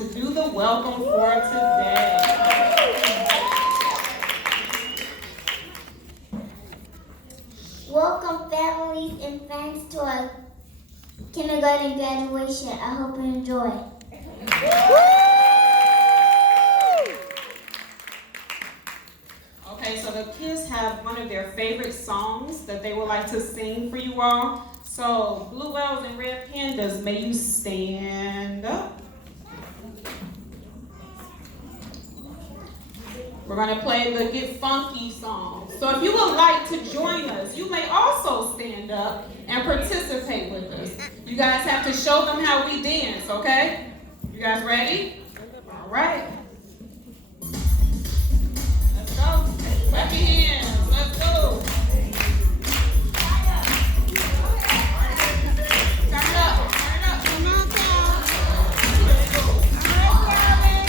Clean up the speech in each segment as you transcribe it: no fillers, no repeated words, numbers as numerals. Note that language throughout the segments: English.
to do the welcome for today. Welcome families and friends to our kindergarten graduation. I hope you enjoy. Okay, so the kids have one of their favorite songs that they would like to sing for you all. So, Blue Whales and Red Pandas, may you stand up. We're going to play the Get Funky song. So if you would like to join us, you may also stand up and participate with us. You guys have to show them how we dance, okay? You guys ready? All right. Let's go. Clap your hands. Let's go. Turn it up. Turn it up. Come on, Cal. Let's go. All right, Calvin.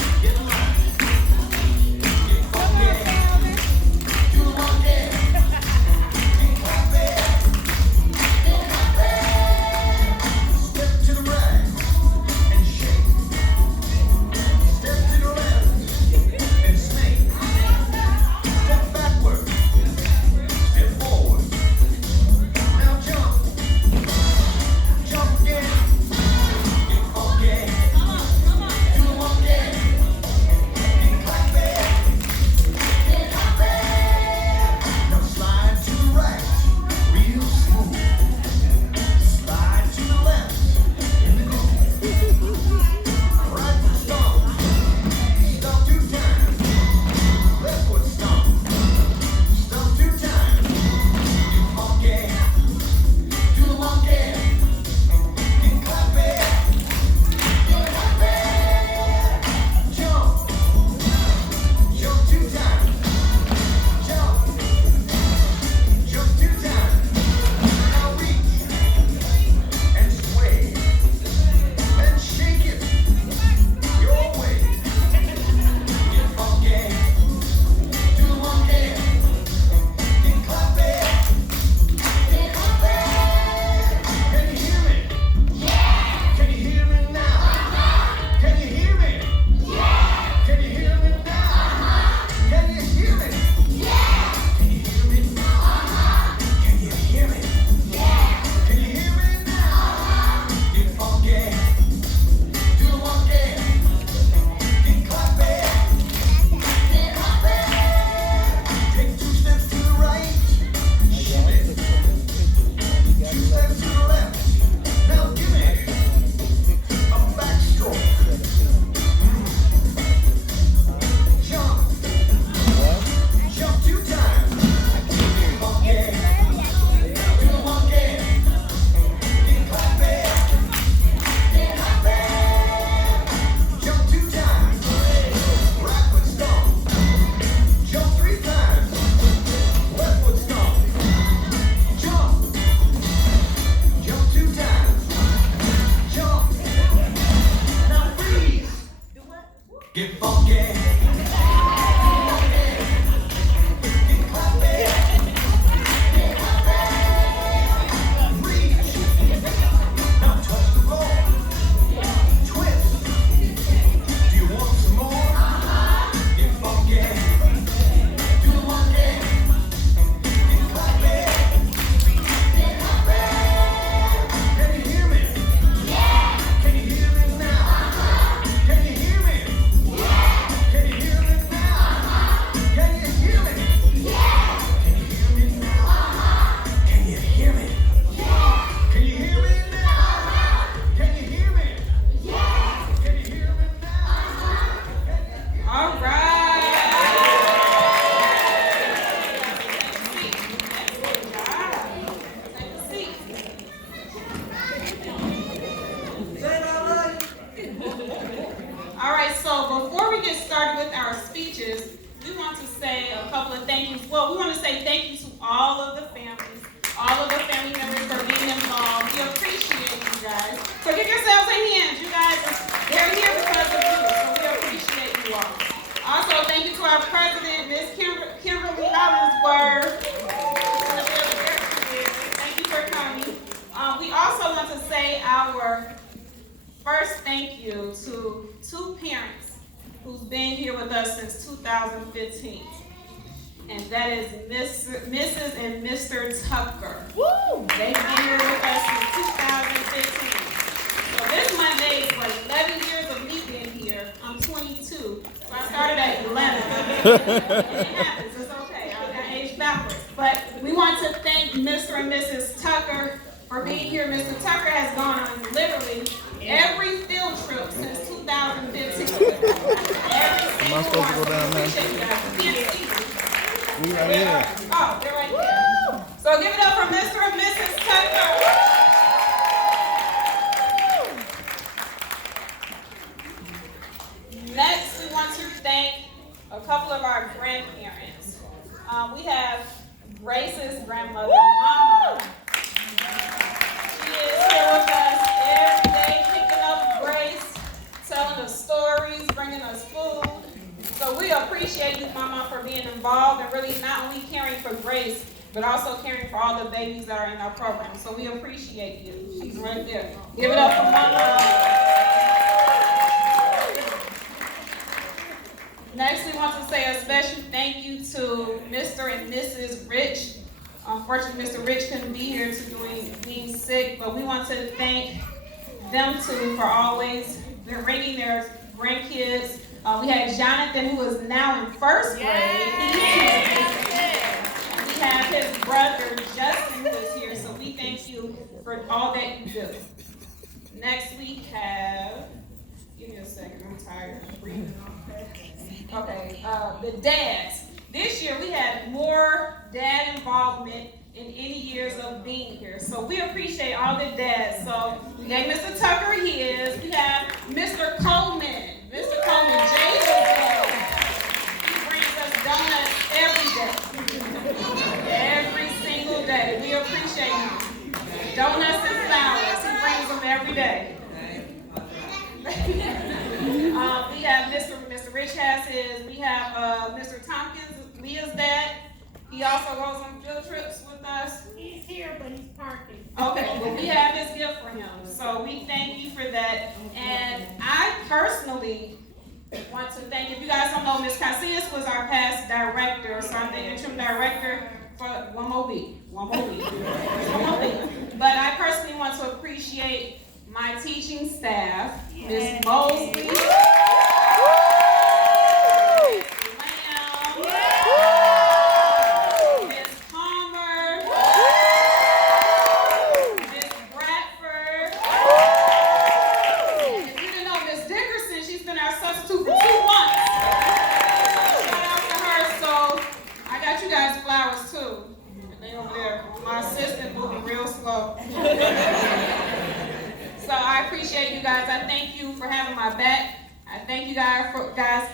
Get funky. We also want to say our first thank you to two parents been here with us since 2015. And that is Mrs. and Mr. Tucker. Woo! They've been here with us since 2015. So this Monday is what, 11 years of me being here. I'm 22. So I started at 11. It happens. It's okay. I got aged backwards. But we want to thank Mr. and Mrs. Tucker for being here. Mr. Tucker has gone on literally every field trip since 2015. Every single one. So we appreciate you guys. We can't see you. Right here. Oh, they're right there. So give it up for Mr. and Mrs. Tucker. Next, we want to thank a couple of our grandparents. We have Grace's grandmother, Mama. She is here with us every day, picking up Grace, telling us stories, bringing us food. So we appreciate you, Mama, for being involved and really not only caring for Grace, but also caring for all the babies that are in our program. So we appreciate you. She's right there. Give it up for Mama. Next, we want to say a special thank you to Mr. and Mrs. Rich. Unfortunately, Mr. Rich couldn't be here to being sick, but we want to thank them too for always bringing their grandkids. We had Jonathan, who is now in first grade. He's here. We have his brother, Justin, who is here. So we thank you for all that you do. Next we have, give me a second, I'm tired of breathing. Okay, the dads. This year we had more dad involvement in any years of being here. So we appreciate all the dads. So we gave Mr. Tucker his. We have Mr. Coleman. Mr. Coleman, Jay's dad. He brings us donuts every day. Every single day. We appreciate him. Donuts and flowers. He brings them every day. We have Mr. Rich has his. We have Mr. Tompkins, Leah's dad. He also goes on field trips with us. He's here, but he's parking. Okay, well, we have his gift for him. So we thank you for that. And I personally want to thank, if you guys don't know, Ms. Casillas was our past director. So I'm the interim director for one more week. But I personally want to appreciate my teaching staff, Ms. Mosley. So I appreciate you guys. I thank you for having my back. I thank you guys for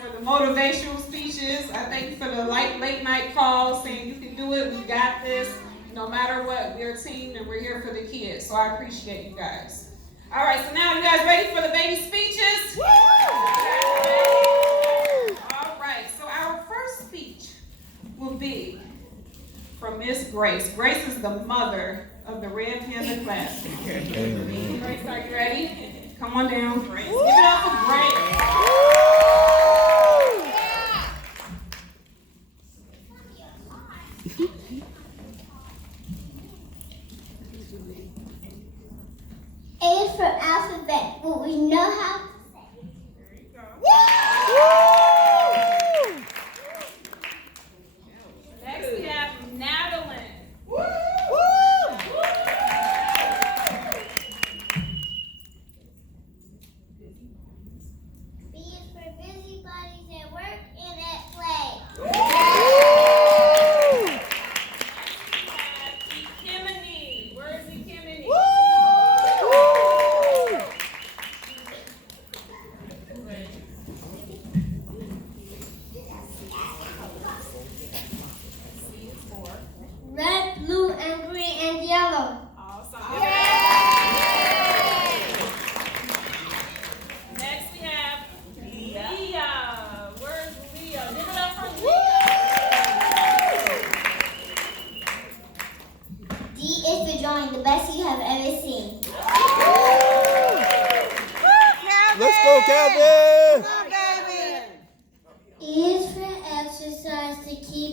the motivational speeches. I thank you for the late night calls saying you can do it, we got this. No matter what, we're a team and we're here for the kids. So I appreciate you guys. All right, so now you guys ready for the baby speeches? Woo! All right, so our first speech will be from Miss Grace. Grace is the mother of the Red Panda class. Grace, are you ready? Come on down, Grace. Give it up for Grace. A is for alphabet, but we know how to say. There you go. Next we have Madeline. B is for busybodies at work and at play. Where is Ekimini?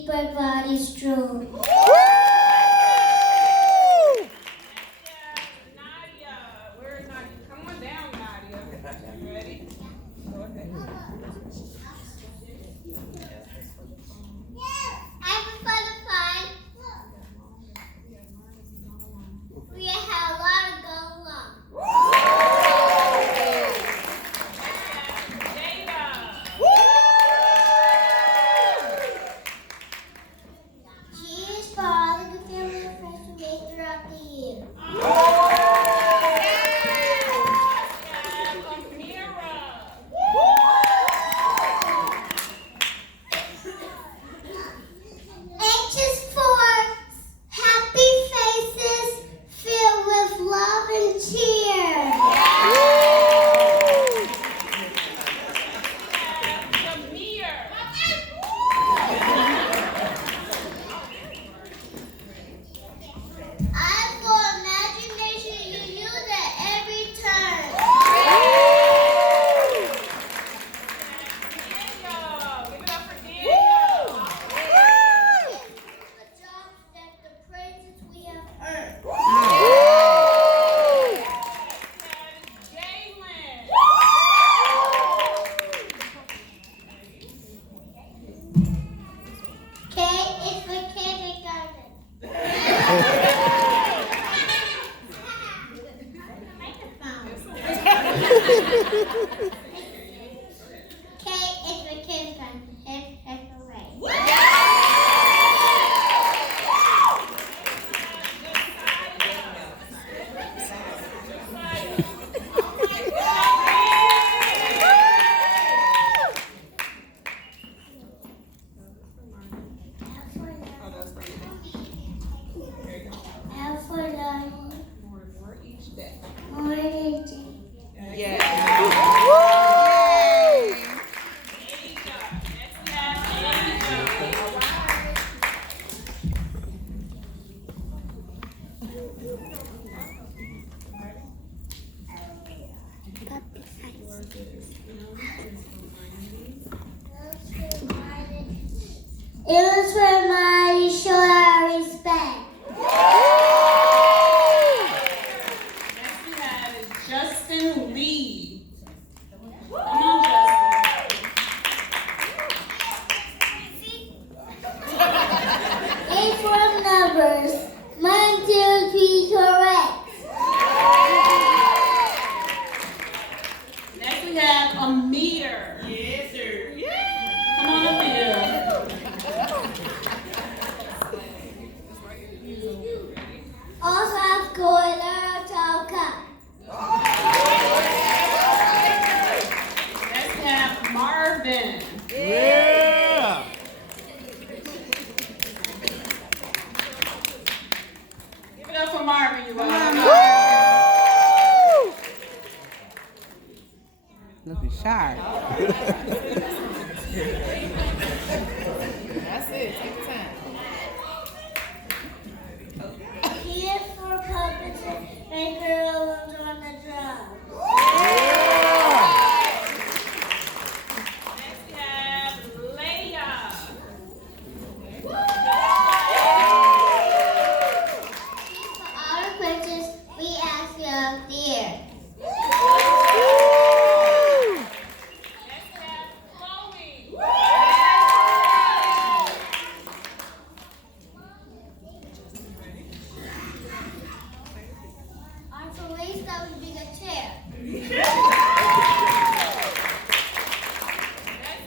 keep our bodies strong. Nadia, where is Nadia? Come on down, Nadia. You ready? Go ahead. Having fun. We have a lot of going on. Cheers for all the good family and friends we made throughout the year. Anxious for happy faces filled with love and cheer. I'm for imagination you use at every turn. Give it up for Daniel. The jobs that the praises we have earned. Jalen. K is for kindergarten. K is for kindergarten. Hip, hip, hooray. L for learning. More each day. More energy. Yeah. It was for my show our respect. Next we have Justin Lee. Come on, Justin. A for numbers. 1, 2, 3, correct. Next we have a meter. Yes, sir. Come on up here. Also have quarter to cup. Next we have Marvin. Yeah! Give it up for Marvin, you guys. Looking shy. That's it. Take your time. Here for puppets and girls on the drum. Next we have Leia. For all the questions we ask you up there. Next we have Chloe. I'm for ways that would be a chair. Next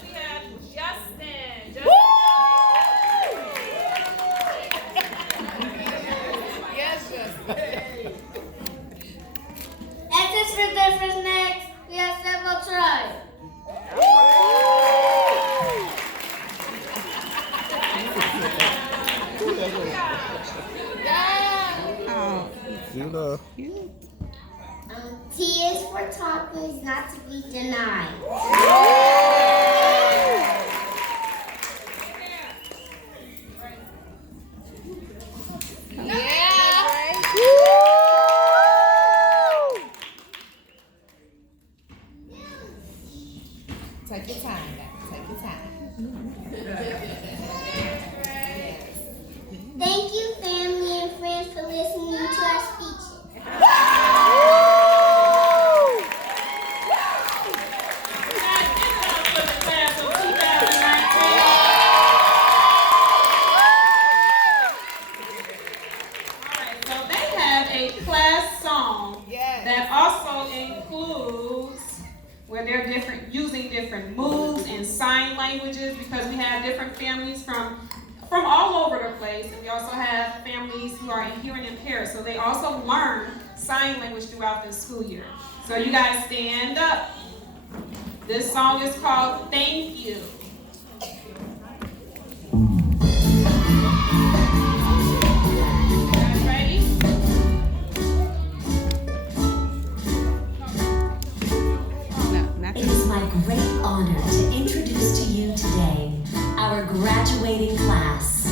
we have Justin. Yes, Justin. And just for difference next, we have several tries. Oh, cute. T is for tacos not to be denied. Take your time, guys. Take your time. families from all over the place, and we also have families who are hearing impaired. So they also learn sign language throughout this school year. So you guys stand up. This song is called Thank You. It is my great honor to introduce to you today our graduating class.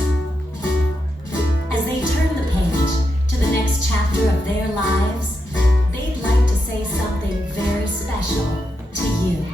As they turn the page to the next chapter of their lives, they'd like to say something very special to you.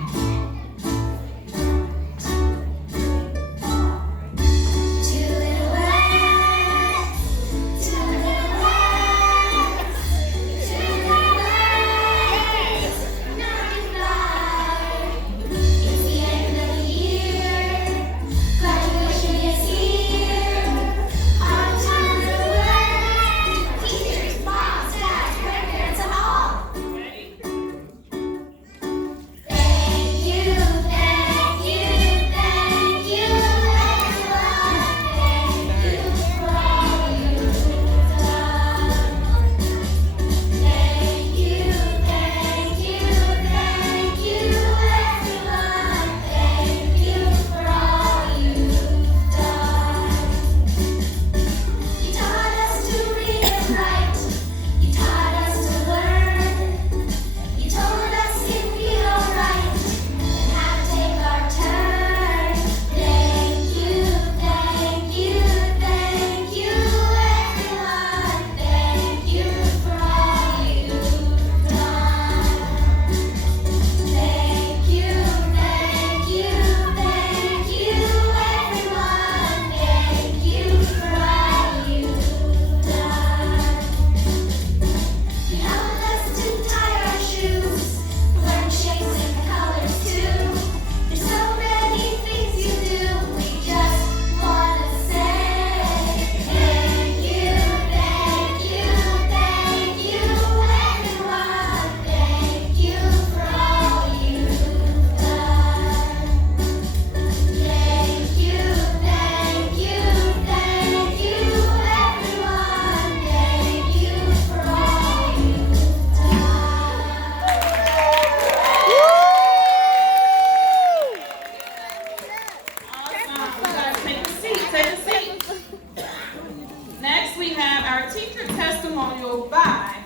Next, we have our teacher testimonial by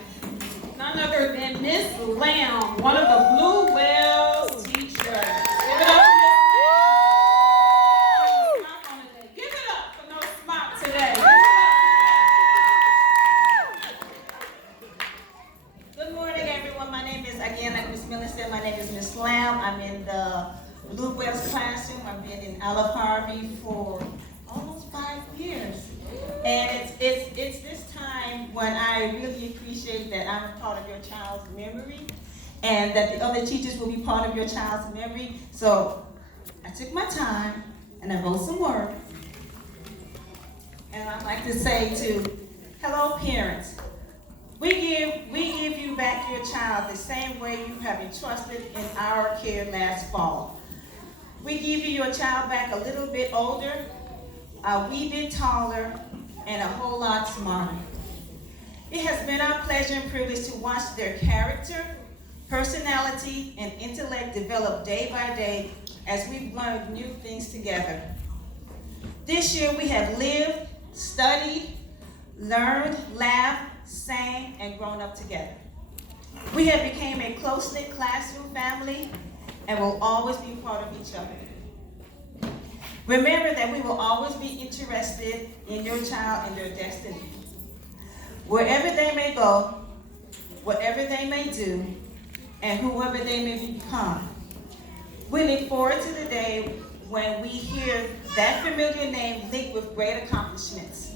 none other than Miss Lamb, one of the Blue Wells teachers. Give it up for Miss Lamb. Give it up for no smop today. Good morning, everyone. My name is, again, like Miss Miller said, my name is Miss Lamb. I'm in the Blue Wells classroom. I've been in Olive-Harvey for almost 5 years. And it's this time when I really appreciate that I'm a part of your child's memory and that the other teachers will be part of your child's memory. So I took my time and I wrote some work. And I'd like to say to, hello parents, we give you back your child the same way you have entrusted in our care last fall. We give you your child back a little bit older, a wee bit taller, and a whole lot smarter. It has been our pleasure and privilege to watch their character, personality, and intellect develop day by day as we've learned new things together. This year we have lived, studied, learned, laughed, sang, and grown up together. We have become a close-knit classroom family and will always be part of each other. Remember that we will always be interested in your child and their destiny. Wherever they may go, whatever they may do, and whoever they may become. We look forward to the day when we hear that familiar name linked with great accomplishments.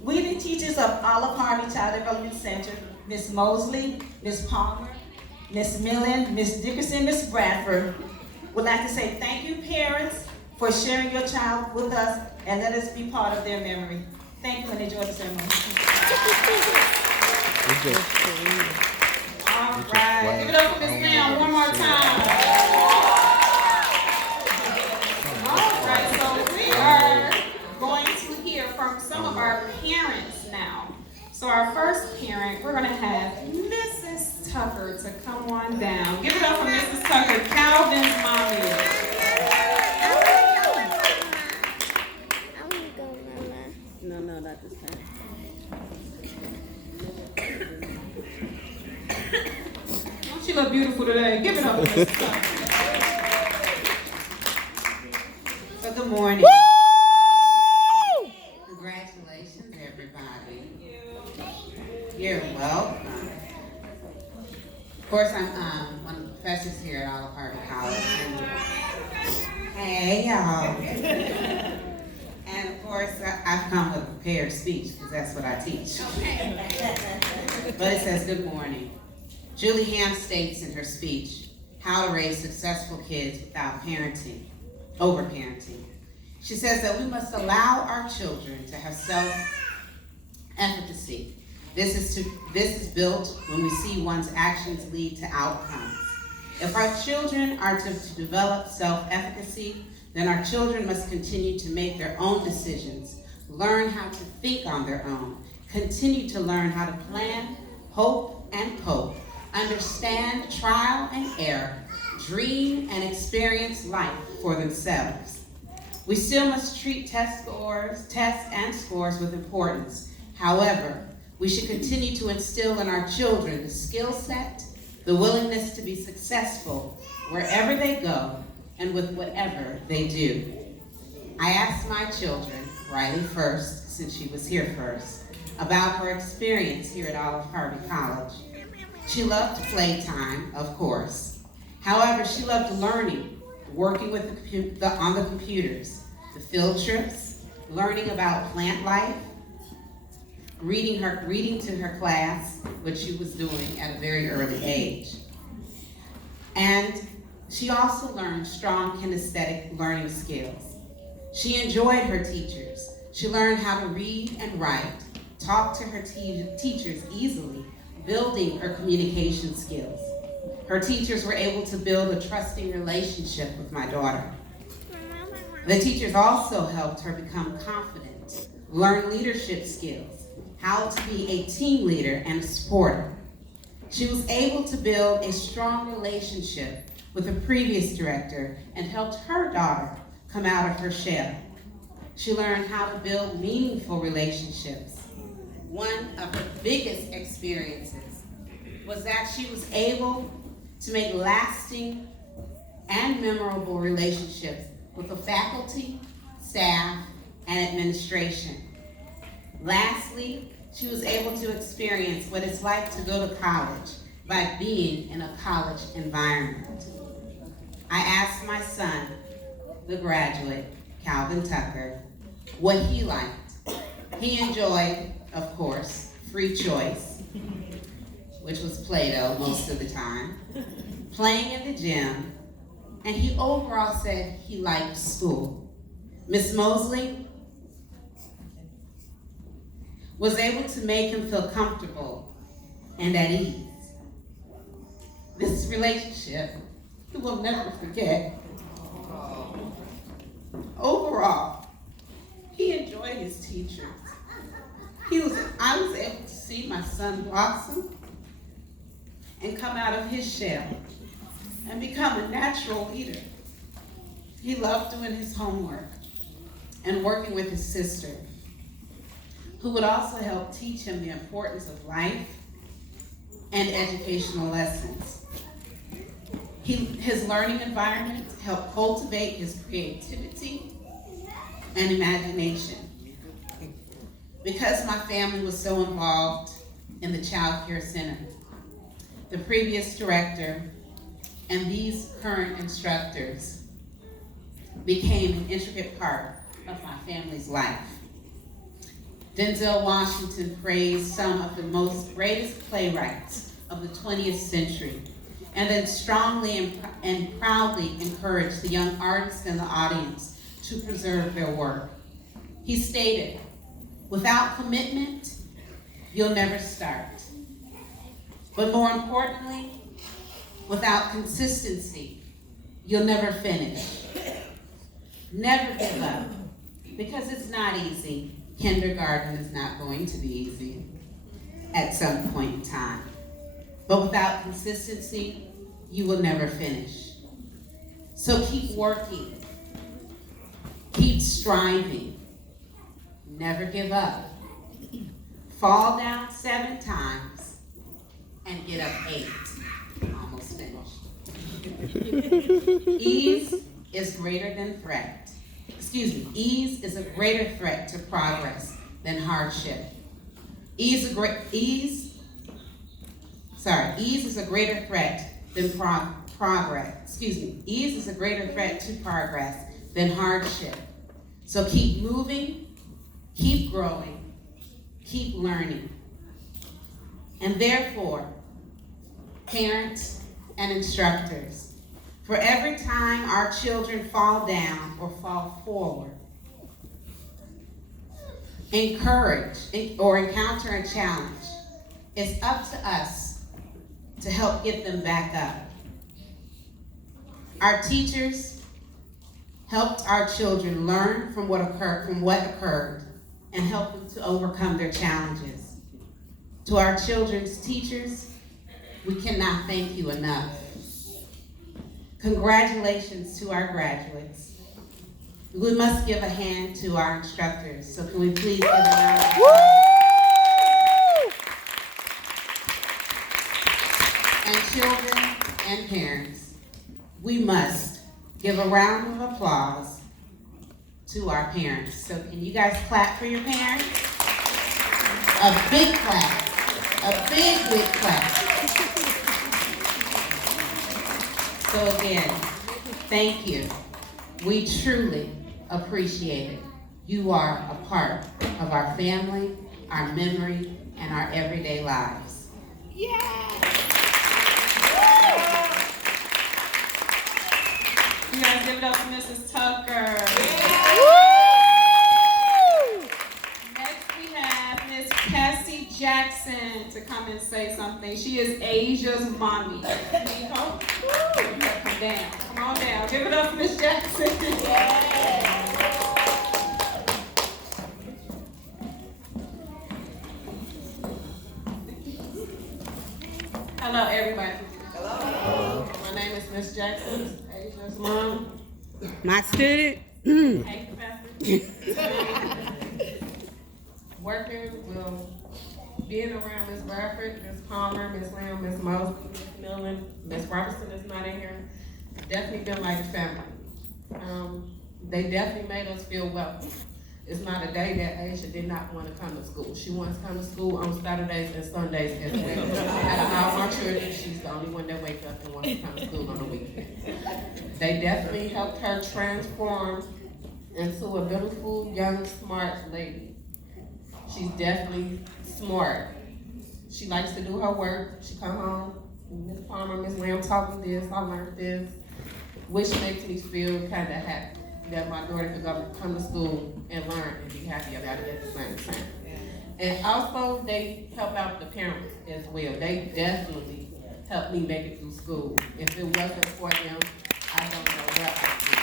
We, the teachers of Olive-Harvey Child Development Center, Ms. Mosley, Ms. Palmer, Ms. Millen, Ms. Dickerson, Ms. Bradford, would like to say thank you, parents, for sharing your child with us and let us be part of their memory. Thank you and enjoy the ceremony. All right, give it up for Miss Lamb one more time. All right, so we are So our first parent, we're gonna have Mrs. Tucker to come on down. Give it up for Mrs. Tucker, Calvin's mommy. No, not this time. Don't she look beautiful today? Give it up for Mrs. Tucker. So good morning. Congratulations, everybody. You're welcome. Of course, I'm one of the professors here at Olive-Harvey College. Hey, y'all. And of course, I've come with a prepared speech because that's what I teach. But it says, good morning. Julie Ham states in her speech, how to raise successful kids without over-parenting. She says that we must allow our children to have self-efficacy. This is built when we see one's actions lead to outcomes. If our children are to develop self-efficacy, then our children must continue to make their own decisions, learn how to think on their own, continue to learn how to plan, hope, and cope, understand trial and error, dream and experience life for themselves. We still must treat tests and scores with importance. However, we should continue to instill in our children the skill set, the willingness to be successful wherever they go and with whatever they do. I asked my children, Riley first, since she was here first, about her experience here at Olive-Harvey College. She loved playtime, of course. However, she loved learning, working with on the computers, the field trips, learning about plant life, reading to her class, which she was doing at a very early age. And she also learned strong kinesthetic learning skills. She enjoyed her teachers. She learned how to read and write, talk to her teachers easily, building her communication skills. Her teachers were able to build a trusting relationship with my daughter. The teachers also helped her become confident, learn leadership skills, how to be a team leader and a supporter. She was able to build a strong relationship with a previous director and helped her daughter come out of her shell. She learned how to build meaningful relationships. One of her biggest experiences was that she was able to make lasting and memorable relationships with the faculty, staff, and administration. Lastly, she was able to experience what it's like to go to college by being in a college environment. I asked my son, the graduate, Calvin Tucker, what he liked. He enjoyed, of course, free choice, which was Play-Doh most of the time, playing in the gym, and he overall said he liked school. Miss Mosley was able to make him feel comfortable and at ease. This relationship he will never forget. Overall, he enjoyed his teachers. I was able to see my son blossom and come out of his shell and become a natural leader. He loved doing his homework and working with his sister, who would also help teach him the importance of life and educational lessons. His learning environment helped cultivate his creativity and imagination. Because my family was so involved in the Child Care Center, the previous director and these current instructors became an intricate part of my family's life. Denzel Washington praised some of the greatest playwrights of the 20th century, and then strongly and proudly encouraged the young artists in the audience to preserve their work. He stated, "Without commitment, you'll never start. But more importantly, without consistency, you'll never finish. Never give up, because it's not easy. Kindergarten is not going to be easy. at some point in time. But without consistency, you will never finish. So keep working. Keep striving. Never give up. Fall down 7 times and get up 8. Almost finished. Ease is greater than threat. Ease is a greater threat to progress than hardship. Ease is a greater threat than progress. Ease is a greater threat to progress than hardship. So keep moving, keep growing, keep learning. And therefore, parents and instructors, for every time our children fall down or fall forward, encourage or encounter a challenge, it's up to us to help get them back up. Our teachers helped our children learn from what occurred and help them to overcome their challenges. To our children's teachers, we cannot thank you enough. Congratulations to our graduates. We must give a hand to our instructors, so can we please give a round of applause? And children and parents, we must give a round of applause to our parents. So can you guys clap for your parents? A big clap. A big clap. So again, thank you. We truly appreciate it. You are a part of our family, our memory, and our everyday lives. Yeah. You guys give it up for Mrs. Tucker. Next we have Miss Cassie Jackson to come and say something. She is Asia's mommy. Nico, come down. Come on down. Give it up for Miss Jackson. Hello, everybody. Hello. My name is Miss Jackson, Asia's mom. My student. Hey, Professor. Working, being around Miss Bradford, Miss Palmer, Miss Lamb, Miss Mosley, Miss Millen, Miss Robertson is not in here. Definitely been like family. They definitely made us feel welcome. It's not a day that Aisha did not want to come to school. She wants to come to school on Saturdays and Sundays as well. Out of all my children, she's the only one that wakes up and wants to come to school on the weekend. They definitely helped her transform into a beautiful, young, smart lady. She's definitely smart. She likes to do her work. She come home, Miss Palmer, Miss Lamb taught me this, I learned this, which makes me feel kind of happy that my daughter could come to school and learn and be happy about it at the same time. And also, they help out the parents as well. They definitely helped me make it through school. If it wasn't for them, I don't know what I'd do.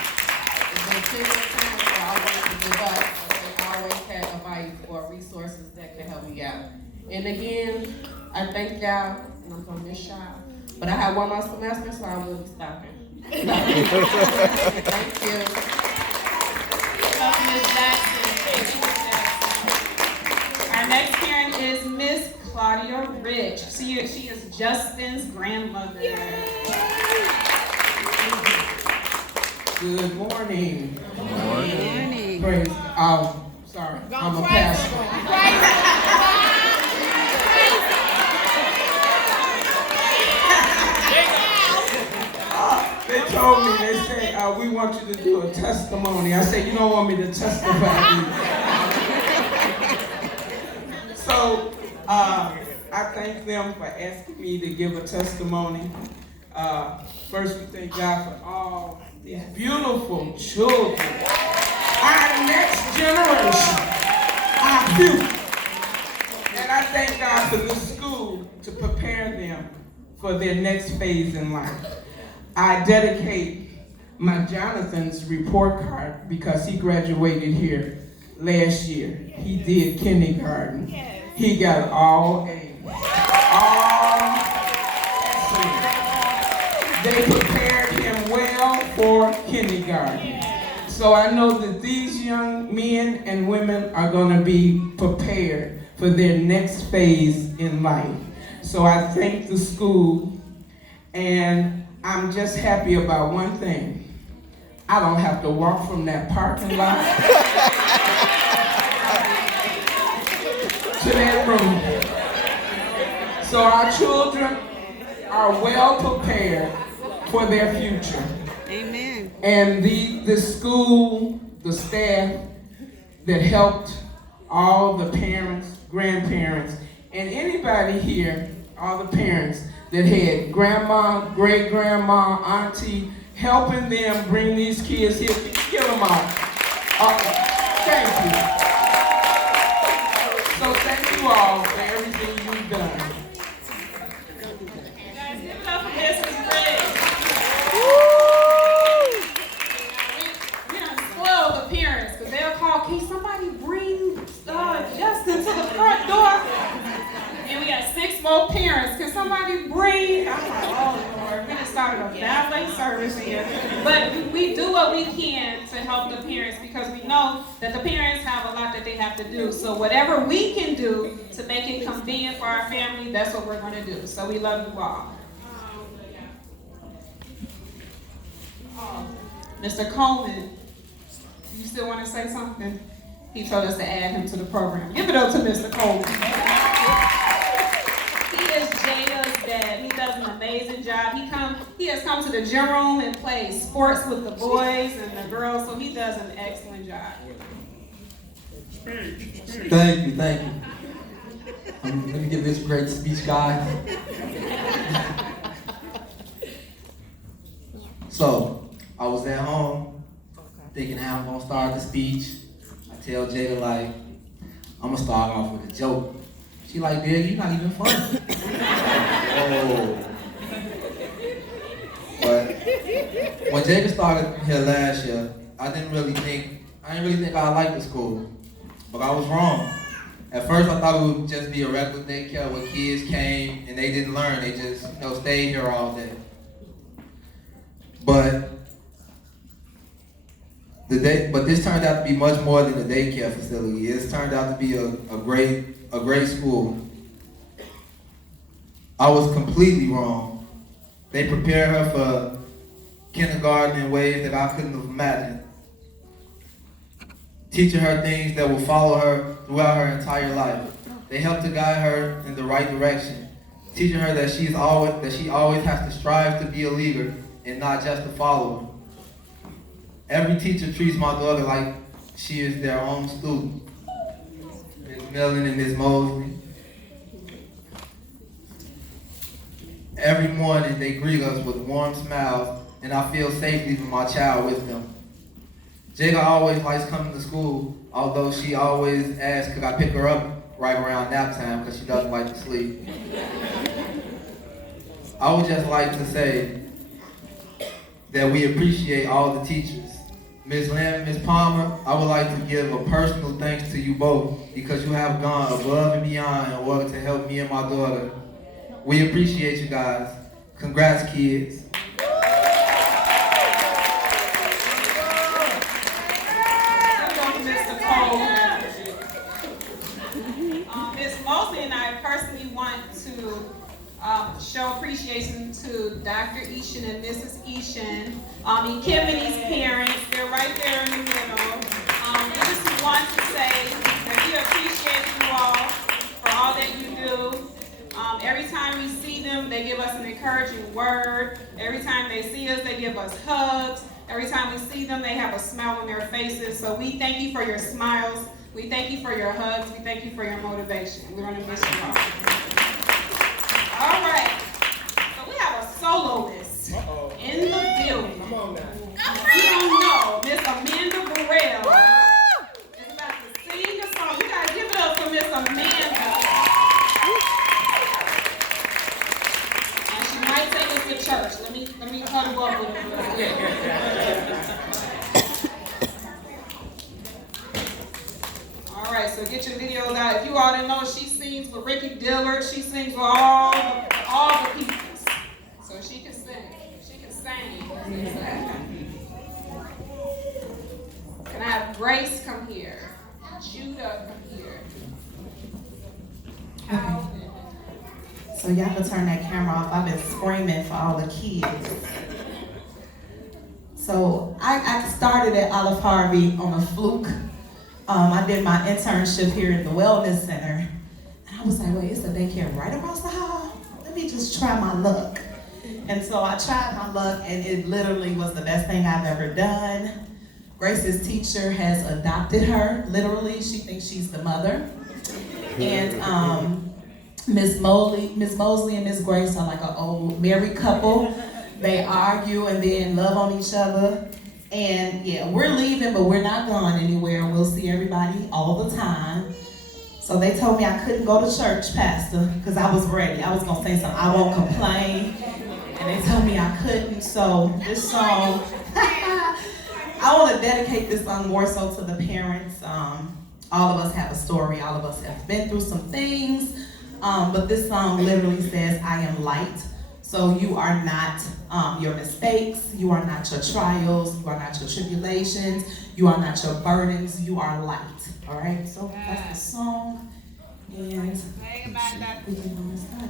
It's been plenty of times where I wanted to give up, but they always had advice or resources that could help me out. And again, I thank y'all, and I'm gonna miss y'all. But I have one more semester, so I will be stopping. Thank you. Miss Jackson. Our next parent is Miss Claudia Rich. She is Justin's grandmother. Good morning. Good morning. Praise. Sorry, I'm a pastor. They told me, they said, we want you to do a testimony. I said, you don't want me to testify, do you? So, I thank them for asking me to give a testimony. First, we thank God for all these beautiful children. Our next generation, our future. And I thank God for this school to prepare them for their next phase in life. I dedicate my Jonathan's report card because he graduated here last year. He did kindergarten. He got all A's. they prepared him well for kindergarten. So I know that these young men and women are going to be prepared for their next phase in life. So I thank the school, and I'm just happy about one thing. I don't have to walk from that parking lot to that room. So our children are well prepared for their future. Amen. And the school, the staff that helped, all the parents, grandparents, and anybody here, all the parents that had grandma, great-grandma, auntie, helping them bring these kids here. Give them up. Thank you. So thank you all for everything you've done. Guys, give it up for Mrs. Briggs. We done spoiled the parents because they'll call, can somebody bring Justin to the front door? And we got 6 more parents. Can somebody bring? I'm like, oh Lord, we just started a ballet service here. But we do what we can to help the parents because we know that the parents have a lot that they have to do. So whatever we can do to make it convenient for our family, that's what we're going to do. So we love you all. Mr. Coleman, you still want to say something? He told us to add him to the program. Give it up to Mr. Coleman. He is Jada's dad. He does an amazing job. He has come to the gym room and plays sports with the boys and the girls, so he does an excellent job. Thank you. Let me give this great speech guy. So, I was at home thinking how I'm gonna start the speech. I tell Jada like, I'm gonna start off with a joke. She like, Dad, you're not even funny. Oh. But when Jada started here last year, I didn't really think I liked the school. But I was wrong. At first I thought it would just be a regular daycare where kids came and they didn't learn, they just stayed here all day. But this turned out to be much more than a daycare facility. It's turned out to be a great school. I was completely wrong. They prepared her for kindergarten in ways that I couldn't have imagined. Teaching her things that will follow her throughout her entire life. They helped to guide her in the right direction. Teaching her that she always has to strive to be a leader and not just a follower. Every teacher treats my daughter like she is their own student. Ms. Millen and Ms. Mosley. Every morning they greet us with warm smiles, and I feel safe leaving my child with them. Jada always likes coming to school, although she always asks could I pick her up right around nap time because she doesn't like to sleep. I would just like to say that we appreciate all the teachers. Ms. Lamb and Ms. Palmer, I would like to give a personal thanks to you both because you have gone above and beyond in order to help me and my daughter. We appreciate you guys. Congrats, kids. Ms. Mosley and I personally want to show appreciation to Dr. Eshan and Mrs. Eshan, and Kimberly's parents. They're right there in the middle. We just want to say that we appreciate you all for all that you do. Every time we see them, they give us an encouraging word. Every time they see us, they give us hugs. Every time we see them, they have a smile on their faces. So we thank you for your smiles. We thank you for your hugs. We thank you for your motivation. We're going to miss you all. All right. So we have a soloist in the building. Come on now. If you don't know, Miss Amanda Burrell is about to sing a song. You got to give it up for Miss Amanda. And she might take us to church. Let me huddle up with her real quick. All right, so get your videos out. If you all didn't know, she sings with Ricky Dillard. She sings with all the peoples. So she can sing. She Can I have Grace come here? Judah come here. Calvin. So y'all can turn that camera off. I've been screaming for all the kids. So I started at Olive-Harvey on a fluke. I did my internship here in the Wellness Center. And I was like, wait, it's a daycare right across the hall? Let me just try my luck. And so I tried my luck, and it literally was the best thing I've ever done. Grace's teacher has adopted her. Literally, she thinks she's the mother. And Miss Mosley and Miss Grace are like an old married couple. They argue and then love on each other. And yeah, we're leaving, but we're not going anywhere. We'll see everybody all the time. So they told me I couldn't go to church, Pastor, because I was ready. I was gonna say something, I won't complain. And they told me I couldn't, so this song, I want to dedicate this song more so to the parents. All of us have a story, all of us have been through some things, but this song literally says, I am light. So you are not your mistakes, you are not your trials, you are not your tribulations, you are not your burdens, you are light. All right, so that's the song, and we can start.